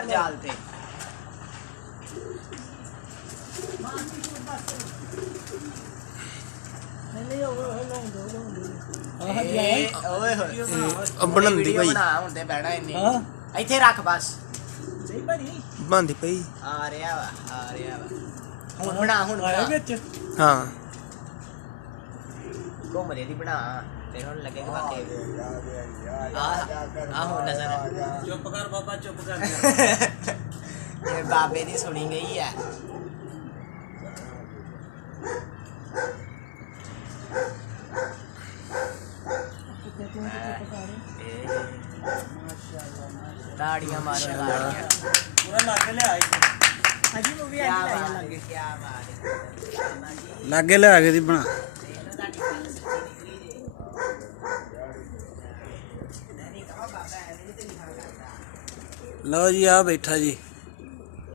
मार जाल ते ਬਣਾਉਂਦੀ ਭਾਈ ਹੁਣ ਤੇ ਬਹਿਣਾ ਇੰਨੇ ਇੱਥੇ ਰੱਖ ਬਸ ਬਣਦੀ ਪਈ ਆ ਰਿਹਾ ਵਾ ਹੁਣ ਬਣਾ ਹੁਣ ਆਇਆ ਵਿੱਚ ਹਾਂ ਘੁੰਮਦੇ ਦੀ ਬਣਾ ਫਿਰ ਹੁਣ ਲੱਗੇਗਾ ਬਾਕੀ ਆ ਹੁਣ ਨਜ਼ਰ ਚੁੱਪ ਕਰ ਬਾਬਾ ਚੁੱਪ ਕਰ ਇਹ ਬਾਬੇ ਦੀ ਸੁਣੀ ਗਈ ਹੈ ਤਾੜੀਆਂ ਮਾਰੋ ਤਾੜੀਆਂ ਪੂਰਾ ਲੱਗ ਲਿਆ ਅਜੀ ਮੂਵੀ ਆ ਲੱਗੇ ਕੀ ਬਾਤ ਹੈ ਲਾਗੇ ਲਿਆ ਕੇ ਦੀ ਬਣਾ ਲਓ ਜੀ ਆ ਬੈਠਾ ਜੀ